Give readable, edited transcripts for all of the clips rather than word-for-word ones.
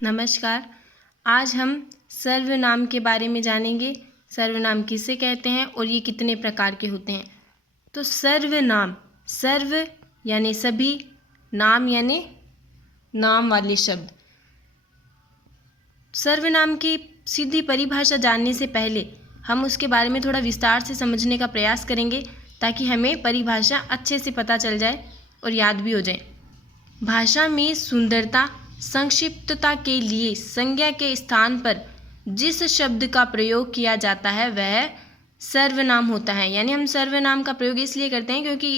नमस्कार। आज हम सर्वनाम के बारे में जानेंगे। सर्वनाम किसे कहते हैं और ये कितने प्रकार के होते हैं। तो सर्वनाम, सर्व यानी सभी, नाम यानी नाम वाले शब्द। सर्वनाम की सीधी परिभाषा जानने से पहले हम उसके बारे में थोड़ा विस्तार से समझने का प्रयास करेंगे ताकि हमें परिभाषा अच्छे से पता चल जाए और याद भी हो जाए। भाषा में सुंदरता, संक्षिप्तता के लिए संज्ञा के स्थान पर जिस शब्द का प्रयोग किया जाता है वह सर्वनाम होता है। यानी हम सर्वनाम का प्रयोग इसलिए करते हैं क्योंकि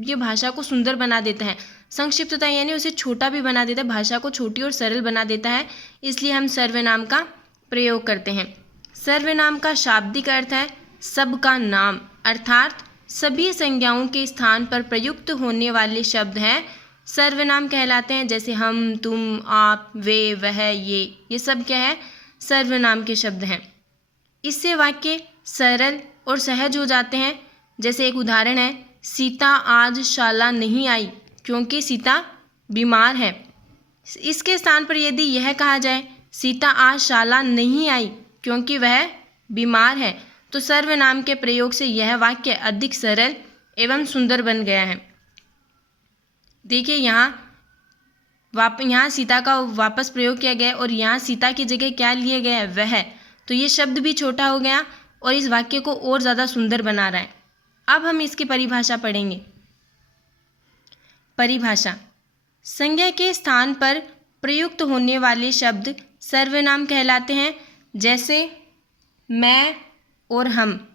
ये भाषा को सुंदर बना देता है। संक्षिप्तता यानी उसे छोटा भी बना देता है, भाषा को छोटी और सरल बना देता है, इसलिए हम सर्वनाम का प्रयोग करते हैं। सर्वनाम का शाब्दिक अर्थ है सबका नाम, अर्थात सभी संज्ञाओं के स्थान पर प्रयुक्त होने वाले शब्द हैं सर्वनाम कहलाते हैं। जैसे हम, तुम, आप, वे, वह, ये सब क्या है? सर्वनाम के शब्द हैं। इससे वाक्य सरल और सहज हो जाते हैं। जैसे एक उदाहरण है, सीता आज शाला नहीं आई क्योंकि सीता बीमार है। इसके स्थान पर यदि यह कहा जाए, सीता आज शाला नहीं आई क्योंकि वह बीमार है, तो सर्वनाम के प्रयोग से यह वाक्य अधिक सरल एवं सुंदर बन गया है। देखिए यहाँ सीता का वापस प्रयोग किया गया और यहाँ सीता की जगह क्या लिया गया है? वह। तो ये शब्द भी छोटा हो गया और इस वाक्य को और ज़्यादा सुंदर बना रहा है। अब हम इसकी परिभाषा पढ़ेंगे। परिभाषा: संज्ञा के स्थान पर प्रयुक्त होने वाले शब्द सर्वनाम कहलाते हैं। जैसे मैं और हम।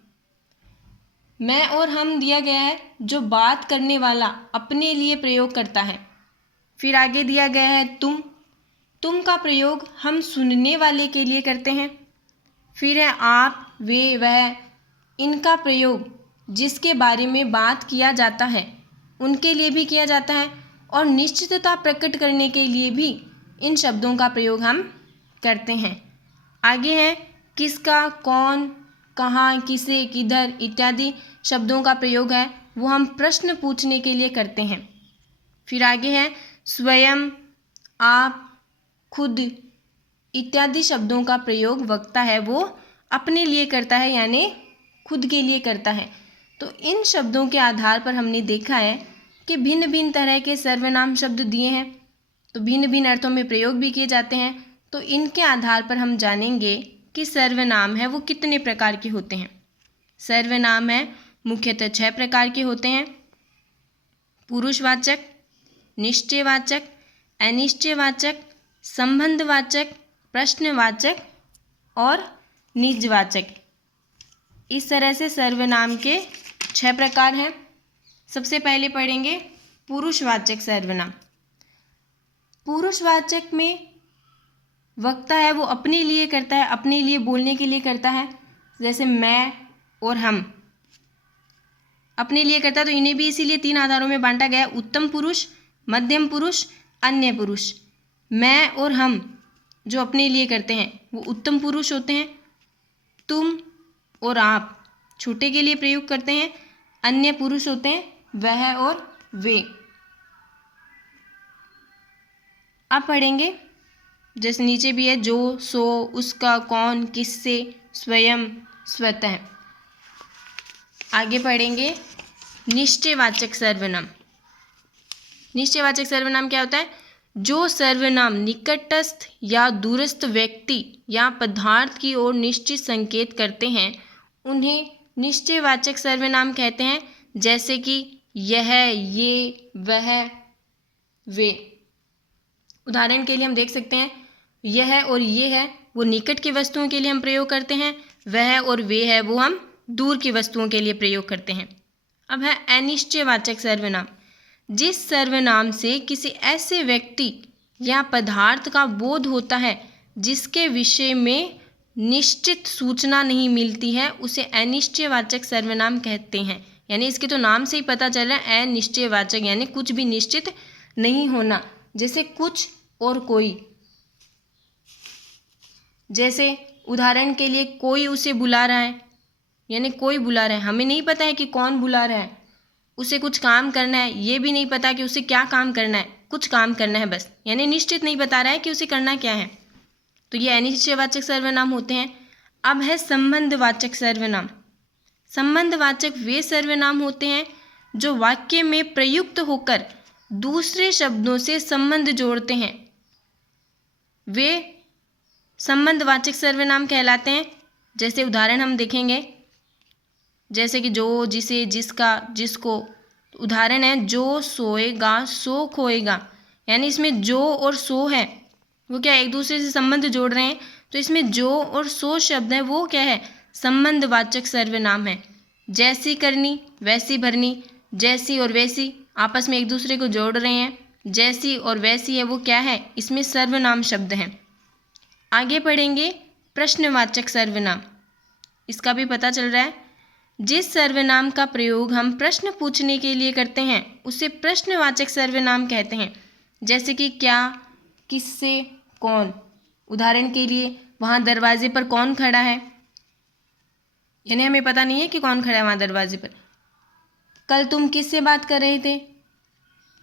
मैं और हम दिया गया है जो बात करने वाला अपने लिए प्रयोग करता है। फिर आगे दिया गया है तुम। तुम का प्रयोग हम सुनने वाले के लिए करते हैं। फिर है आप, वे, वह। इनका प्रयोग जिसके बारे में बात किया जाता है उनके लिए भी किया जाता है और निश्चितता प्रकट करने के लिए भी इन शब्दों का प्रयोग हम करते हैं। आगे है किसका, कौन, कहाँ, किसे, किधर इत्यादि शब्दों का प्रयोग है वो हम प्रश्न पूछने के लिए करते हैं। फिर आगे है स्वयं, आप, खुद इत्यादि शब्दों का प्रयोग वक्ता है वो अपने लिए करता है, यानी खुद के लिए करता है। तो इन शब्दों के आधार पर हमने देखा है कि भिन्न भिन्न तरह के सर्वनाम शब्द दिए हैं, तो भिन्न भिन्न अर्थों में प्रयोग भी किए जाते हैं। तो इनके आधार पर हम जानेंगे कि सर्वनाम है वो कितने प्रकार के होते हैं। सर्वनाम है मुख्यतः 6 प्रकार के होते हैं: पुरुषवाचक, निश्चयवाचक, अनिश्चयवाचक, संबंधवाचक, प्रश्नवाचक और निजवाचक। इस तरह से सर्वनाम के 6 प्रकार हैं। सबसे पहले पढ़ेंगे पुरुषवाचक सर्वनाम। पुरुषवाचक में वक्ता है वो अपने लिए करता है, अपने लिए बोलने के लिए करता है। जैसे मैं और हम अपने लिए करता है, तो इन्हें भी इसीलिए 3 आधारों में बांटा गया: उत्तम पुरुष, मध्यम पुरुष, अन्य पुरुष। मैं और हम जो अपने लिए करते हैं वो उत्तम पुरुष होते हैं। तुम और आप छोटे के लिए प्रयोग करते हैं, अन्य पुरुष होते हैं वह और वे। अब पढ़ेंगे जैसे नीचे भी है, जो, सो, उसका, कौन, किससे, स्वयं, स्वतः। आगे पढ़ेंगे निश्चयवाचक सर्वनाम। निश्चयवाचक सर्वनाम क्या होता है? जो सर्वनाम निकटस्थ या दूरस्थ व्यक्ति या पदार्थ की ओर निश्चित संकेत करते हैं उन्हें निश्चयवाचक सर्वनाम कहते हैं। जैसे कि यह, ये, वह, वे। उदाहरण के लिए हम देख सकते हैं, यह और ये है वो निकट की वस्तुओं के लिए हम प्रयोग करते हैं, वह और वे है वो हम दूर की वस्तुओं के लिए प्रयोग करते हैं। अब है अनिश्चयवाचक सर्वनाम। जिस सर्वनाम से किसी ऐसे व्यक्ति या पदार्थ का बोध होता है जिसके विषय में निश्चित सूचना नहीं मिलती है उसे अनिश्चयवाचक सर्वनाम कहते हैं। यानी इसके तो नाम से ही पता चल रहा है अनिश्चयवाचक, यानी कुछ भी निश्चित नहीं होना। जैसे कुछ और कोई। जैसे उदाहरण के लिए कोई उसे बुला रहा है, यानी कोई बुला रहा है, हमें नहीं पता है कि कौन बुला रहा है, उसे कुछ काम करना है, ये भी नहीं पता कि उसे क्या काम करना है, कुछ काम करना है बस, यानी निश्चित नहीं बता रहा है कि उसे करना क्या है। तो ये अनिश्चयवाचक सर्वनाम होते हैं। अब है संबंधवाचक सर्वनाम। संबंधवाचक वे सर्वनाम होते हैं जो वाक्य में प्रयुक्त होकर दूसरे शब्दों से संबंध जोड़ते हैं, वे संबंधवाचक सर्वनाम कहलाते हैं। जैसे उदाहरण हम देखेंगे, जैसे कि जो, जिसे, जिसका, जिसको। उदाहरण है जो सोएगा सो खोएगा, यानी इसमें जो और सो है वो क्या एक दूसरे से संबंध जोड़ रहे हैं, तो इसमें जो और सो शब्द है वो क्या है, संबंधवाचक सर्वनाम है। जैसी करनी वैसी भरनी, जैसी और वैसी आपस में एक दूसरे को जोड़ रहे हैं, जैसी और वैसी है वो क्या है, इसमें सर्वनाम शब्द हैं। आगे पढ़ेंगे प्रश्नवाचक सर्वनाम। इसका भी पता चल रहा है, जिस सर्वनाम का प्रयोग हम प्रश्न पूछने के लिए करते हैं उसे प्रश्नवाचक सर्वनाम कहते हैं। जैसे कि क्या, किससे, कौन। उदाहरण के लिए वहाँ दरवाजे पर कौन खड़ा है, यानी हमें पता नहीं है कि कौन खड़ा है वहाँ दरवाजे पर। कल तुम किससे बात कर रहे थे,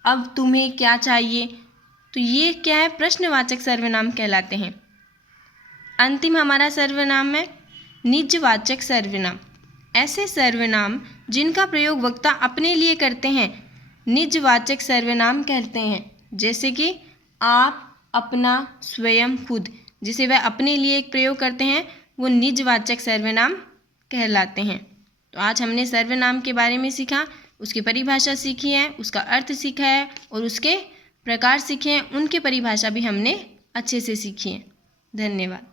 अब तुम्हें क्या चाहिए, तो ये क्या है, प्रश्नवाचक सर्वनाम कहलाते हैं। अंतिम हमारा सर्वनाम है निजवाचक सर्वनाम। ऐसे सर्वनाम जिनका प्रयोग वक्ता अपने लिए करते हैं निजवाचक सर्वनाम कहते हैं। जैसे कि आप, अपना, स्वयं, खुद, जिसे वह अपने लिए एक प्रयोग करते हैं वो निजवाचक सर्वनाम कहलाते हैं। तो आज हमने सर्वनाम के बारे में सीखा, उसकी परिभाषा सीखी है, उसका अर्थ सीखा है और उसके प्रकार सीखे हैं, उनकी परिभाषा भी हमने अच्छे से सीखी है। धन्यवाद।